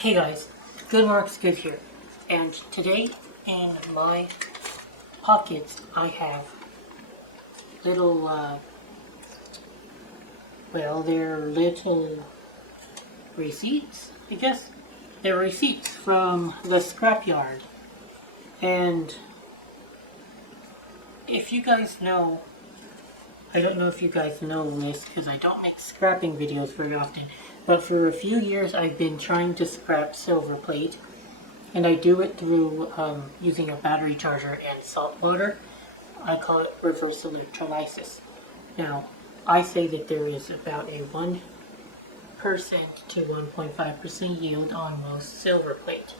Hey guys, Good Marks Good here, and today in my pockets I have little, they're little receipts, I guess. They're receipts from the scrapyard, and if you guys know, I don't know if you guys know this because I don't make scrapping videos very often, but for a few years I've been trying to scrap silver plate. And I do it through using a battery charger and salt water. I call it reverse electrolysis. Now, I say that there is about a 1% to 1.5% yield on most silver plate.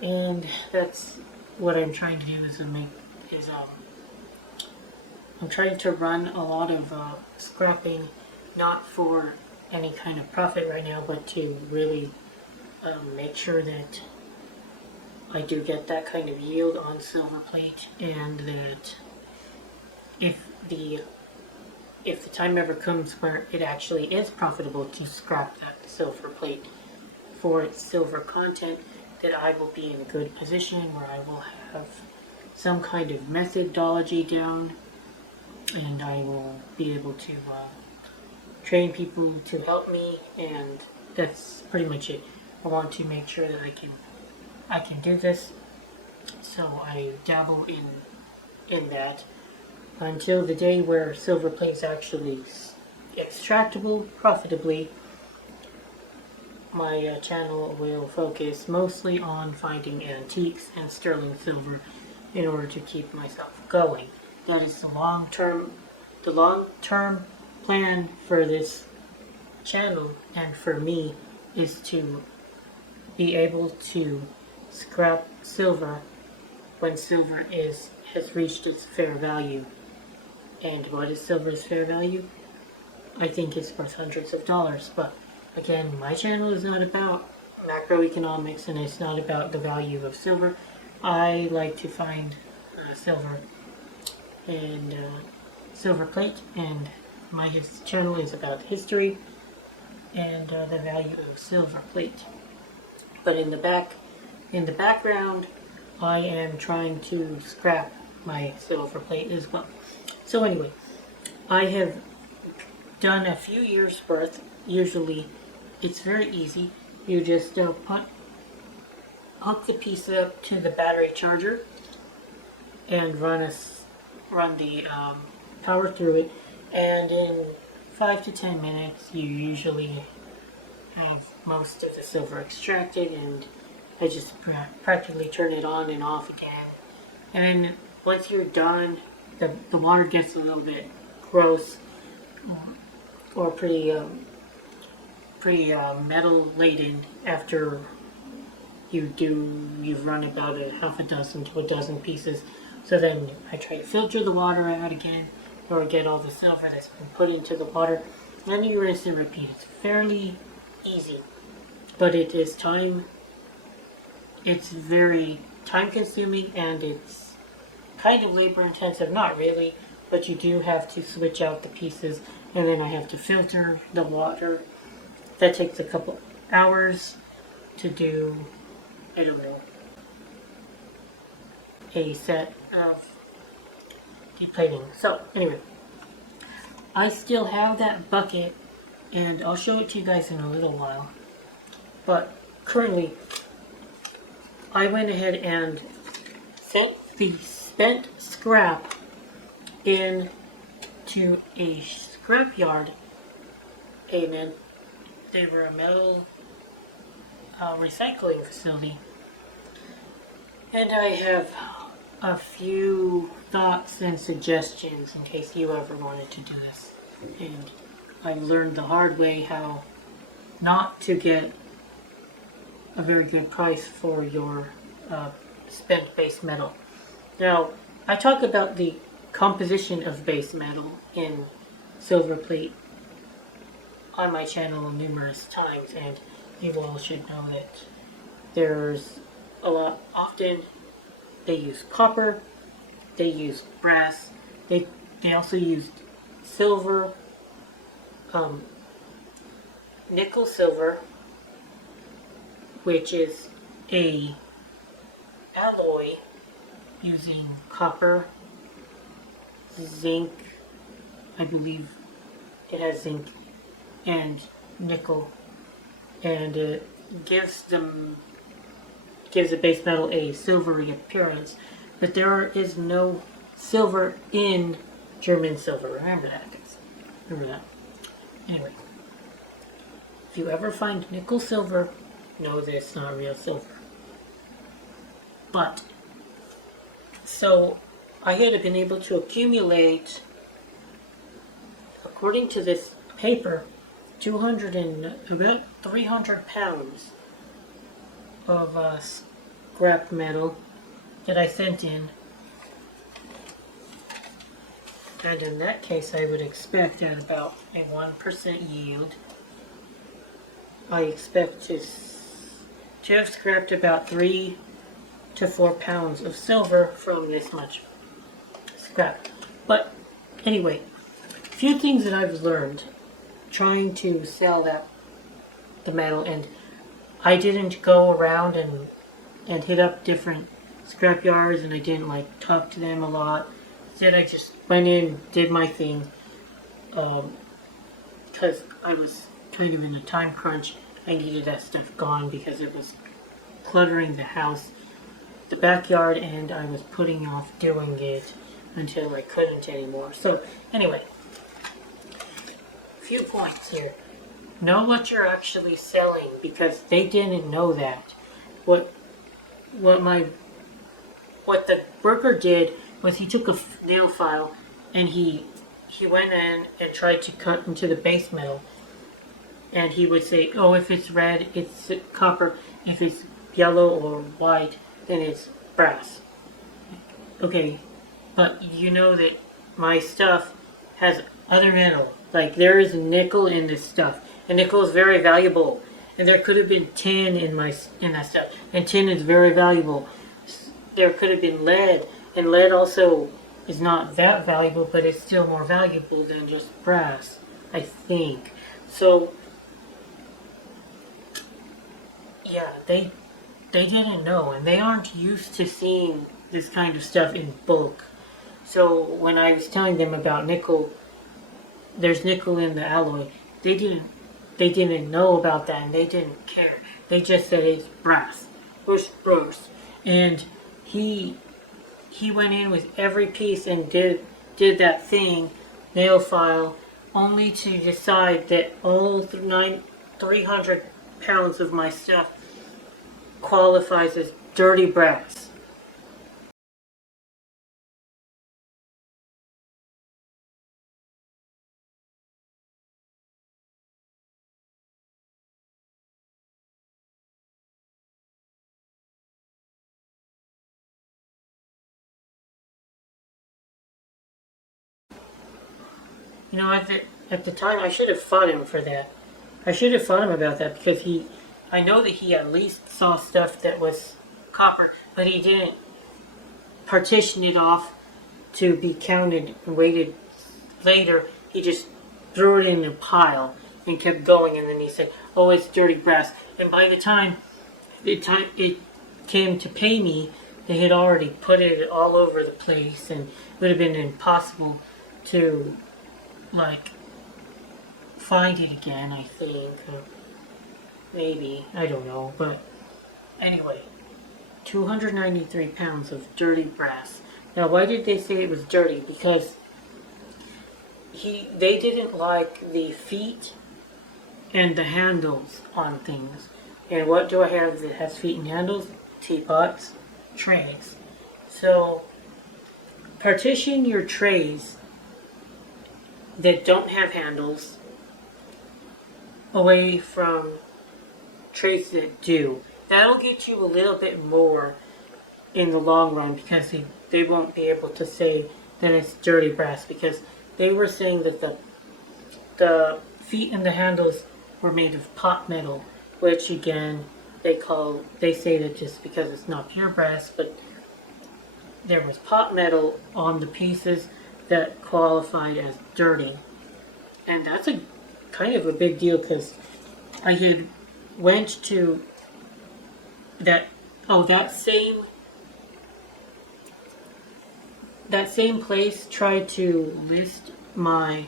And that's what I'm trying to do I'm trying to run a lot of scrapping, not for any kind of profit right now, but to really make sure that I do get that kind of yield on silver plate, and that if the time ever comes where it actually is profitable to scrap that silver plate for its silver content, that I will be in a good position where I will have some kind of methodology down, and I will be able to train people to help me, and that's pretty much it. I want to make sure that I can do this, so I dabble in that until the day where silver plate is actually extractable profitably. My channel will focus mostly on finding antiques and sterling silver in order to keep myself going. That is the long-term plan for this channel, and for me is to be able to scrap silver when silver has reached its fair value. And what is silver's fair value? I think it's worth hundreds of dollars. But again, my channel is not about macroeconomics, and it's not about the value of silver. I like to find silver and silver plate, and my channel is about history and the value of silver plate. But in the background, I am trying to scrap my silver plate as well. So anyway, I have done a few years worth. Usually, it's very easy. You just hook the piece up to the battery charger and run the power through it, and in 5 to 10 minutes, you usually have most of the silver extracted, and I just practically turn it on and off again. And then once you're done, the water gets a little bit gross or pretty metal laden after you've run about a half a dozen to a dozen pieces. So then I try to filter the water out again, or get all the silver that's been put into the water, and you rinse and repeat. It's fairly easy, but it is it's very time consuming, and it's kind of labor intensive. Not really, but you do have to switch out the pieces, and then I have to filter the water. That takes a couple hours to do, I don't know, a set of deplating. So anyway, I still have that bucket, and I'll show it to you guys in a little while. But currently, I went ahead and sent the spent scrap into a scrapyard. Amen. They were a metal recycling facility. And I have a few thoughts and suggestions in case you ever wanted to do this. And I've learned the hard way how not to get a very good price for your spent base metal. Now, I talk about the composition of base metal in silver plate on my channel numerous times, and you all should know that there's a lot. Often they use copper, they use brass, they also use silver, nickel silver, which is a alloy using copper, zinc, I believe it has zinc, and nickel, and it gives the base metal a silvery appearance. But there is no silver in German silver. Remember that, guys. Remember that. Anyway, if you ever find nickel silver, know that it's not real silver. But, so, I had been able to accumulate, according to this paper, about 300 pounds of scrap metal that I sent in. And in that case, I would expect at about a 1% yield, I expect to have scrapped about 3 to 4 pounds of silver from this much scrap. But anyway, a few things that I've learned trying to sell the metal, and I didn't go around and hit up different scrap yards, and I didn't like talk to them a lot. Instead, I just went in, did my thing, because I was kind of in a time crunch. I needed that stuff gone because it was cluttering the house, the backyard, and I was putting off doing it until I couldn't anymore. So anyway, a few points here. Know what you're actually selling, because they didn't know that. What the worker did was he took a nail file and he went in and tried to cut into the base metal, and he would say, oh, if it's red, it's copper. If it's yellow or white, then it's brass. Okay, but you know that my stuff has other metal. Like, there is nickel in this stuff, and nickel is very valuable. And there could have been tin in that stuff, and tin is very valuable. There could have been lead, and lead also is not that valuable, but it's still more valuable than just brass, I think. So, yeah, they didn't know, and they aren't used to seeing this kind of stuff in bulk. So when I was telling them about nickel, there's nickel in the alloy, they didn't know about that, and they didn't care. They just said it's brass. It's brass. And he went in with every piece and did that thing, nail file, only to decide that all 300 pounds of my stuff qualifies as dirty brass. You know, at the time, I should have fought him for that. I should have fought him about that, because I know that he at least saw stuff that was copper, but he didn't partition it off to be counted and weighted later. He just threw it in a pile and kept going, and then he said, oh, it's dirty brass. And by the time it came to pay me, they had already put it all over the place, and it would have been impossible to, like, find it again, I think. Maybe. I don't know. But anyway, 293 pounds of dirty brass. Now, why did they say it was dirty? Because they didn't like the feet and the handles on things. And what do I have that has feet and handles? Teapots, trays. So, partition your trays that don't have handles away from trays that do. That'll get you a little bit more in the long run, because they won't be able to say that it's dirty brass, because they were saying that the feet and the handles were made of pot metal, which again they say that just because it's not pure brass, but there was pot metal on the pieces that qualified as dirty. And that's a kind of a big deal, because I had went to that that same place tried to list my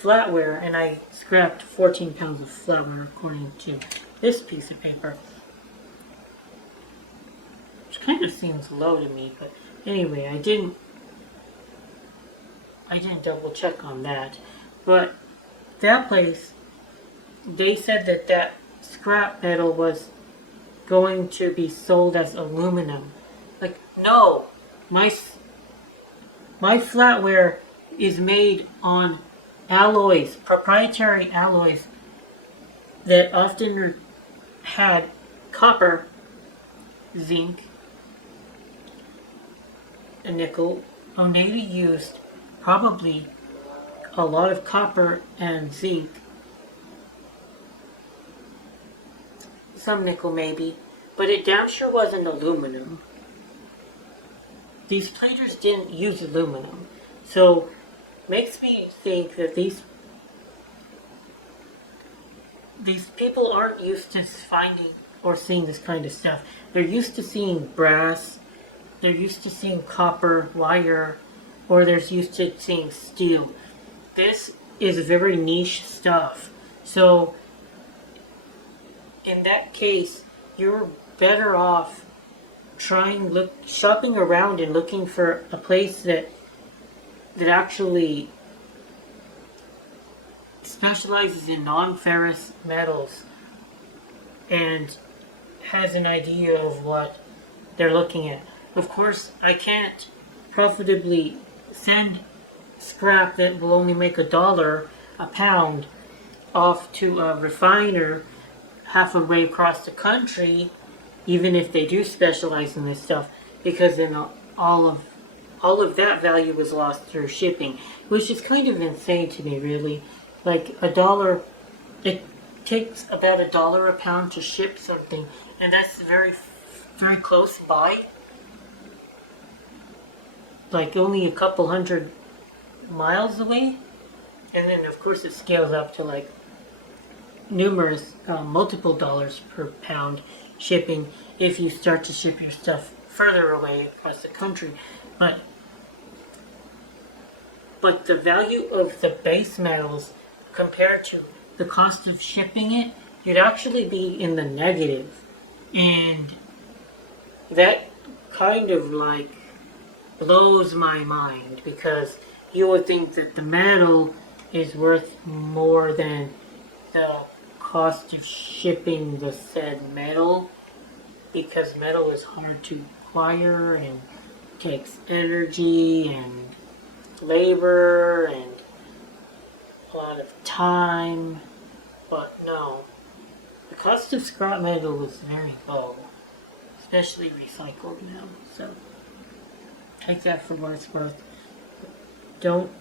flatware, and I scrapped 14 pounds of flatware according to this piece of paper, which kind of seems low to me. But anyway, I didn't double check on that. But that place, they said that that scrap metal was going to be sold as aluminum. Like, no, my flatware is made on alloys, proprietary alloys that often had copper, zinc, and nickel. Oneida used probably a lot of copper and zinc, some nickel maybe, but it damn sure wasn't aluminum. These platers didn't use aluminum, so makes me think that these people aren't used to finding or seeing this kind of stuff. They're used to seeing brass, they're used to seeing copper wire, or they're used to seeing steel. This is very niche stuff. So in that case, you're better off shopping around and looking for a place that actually specializes in non-ferrous metals and has an idea of what they're looking at. Of course, I can't profitably send scrap that will only make $1 a pound off to a refiner half a way across the country, even if they do specialize in this stuff, because then all of that value was lost through shipping, which is kind of insane to me, really. Like $1, it takes about $1 a pound to ship something, and that's very, very close by. Like only a couple hundred miles away, and then of course it scales up to like numerous, multiple dollars per pound shipping if you start to ship your stuff further away across the country. But the value of the base metals compared to the cost of shipping it, you'd actually be in the negative. And that kind of like blows my mind, because you would think that the metal is worth more than the cost of shipping the said metal, because metal is hard to acquire and takes energy and labor and a lot of time. But no, the cost of scrap metal is very low, especially recycled now. So take that for what it's worth. Don't,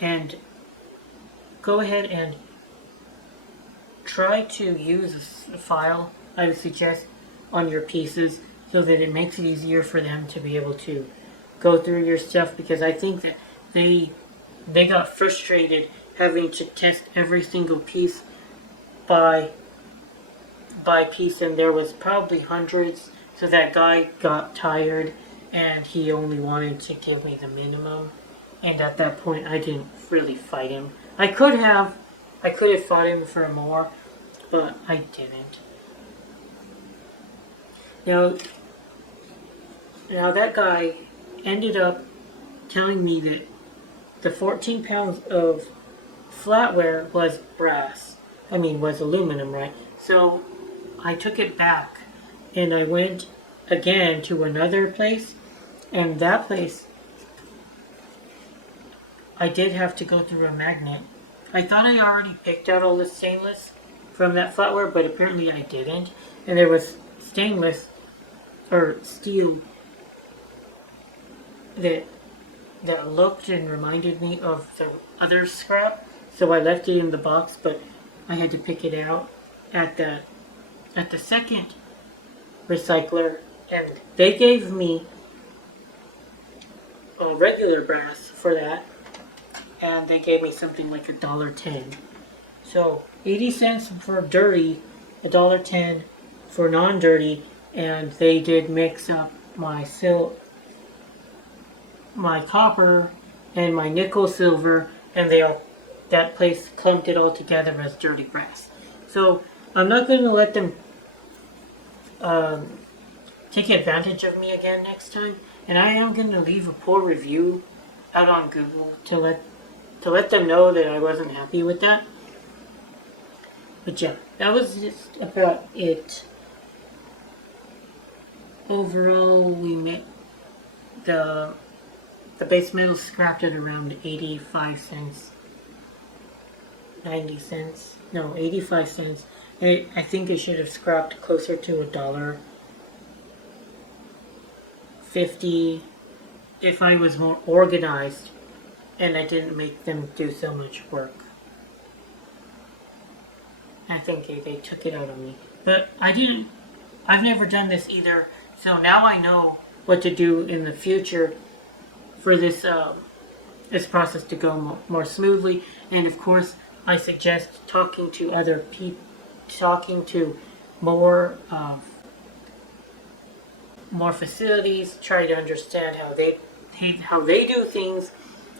and go ahead and try to use a file, I would suggest, on your pieces so that it makes it easier for them to be able to go through your stuff, because I think that they got frustrated having to test every single piece by piece, and there was probably hundreds, so that guy got tired and he only wanted to give me the minimum, and at that point I didn't really fight him. I could have fought him for more, but I didn't. Now that guy ended up telling me that the 14 pounds of flatware was brass. Was aluminum, right? So I took it back and I went again to another place, and that place I did have to go through a magnet. I thought I already picked out all the stainless from that flatware, but apparently I didn't. And there was stainless or steel that looked and reminded me of the other scrap, so I left it in the box, but I had to pick it out at the second recycler, and they gave me a regular brass for that, and they gave me something like $1.10. So 80 cents for dirty, $1.10 for non-dirty, and they did mix up my copper and my nickel silver, and that place clumped it all together as dirty brass. So I'm not going to let them take advantage of me again next time, and I am going to leave a poor review out on Google to let them know that I wasn't happy with that. But yeah, that was just about it. Overall, we made the base metal scrapped at around 85 cents, 90 cents, no, 85 cents. I think it should have scrapped closer to $1.50 if I was more organized and I didn't make them do so much work. I think they took it out of me. But I've never done this either, so now I know what to do in the future for this process to go more smoothly. And of course, I suggest talking to other people, talking to more facilities, try to understand how they do things,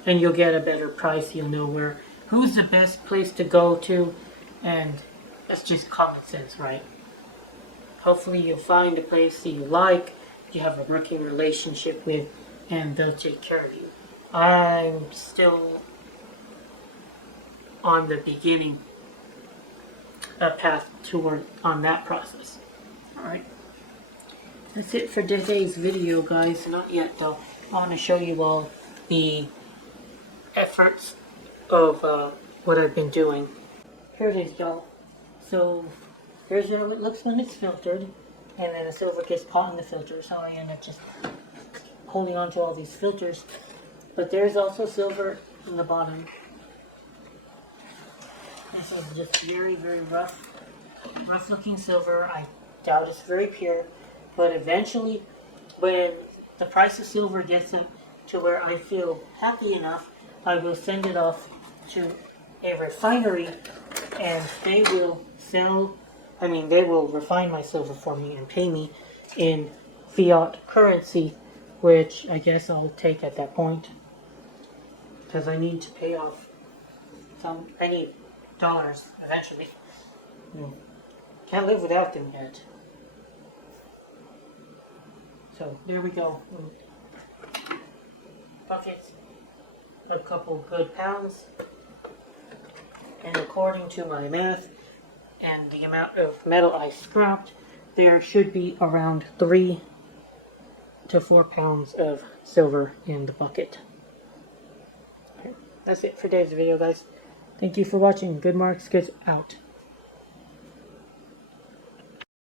and you'll get a better price. You'll know who's the best place to go to, and that's just common sense, right? Hopefully you'll find a place that you like, you have a working relationship with, and they'll take care of you. I'm still on the beginning path toward on that process. Alright. That's it for today's video, guys. Not yet, though. I want to show you all the efforts of what I've been doing. Here it is, y'all. So, here's how it looks when it's filtered. And then the silver gets caught in the filter, so I end up just holding on to all these filters. But there's also silver in the bottom. This is just very, very rough looking silver. I doubt it's very pure. But eventually, when the price of silver gets to where I feel happy enough, I will send it off to a refinery, and they will refine my silver for me and pay me in fiat currency, which I guess I'll take at that point, because I need to pay off I need dollars eventually. Can't live without them yet. So there we go. Buckets, a couple good pounds, and according to my math and the amount of metal I scrapped, there should be around 3 to 4 pounds of silver in the bucket. Okay, that's it for today's video, guys. Thank you for watching. Good Marks, out.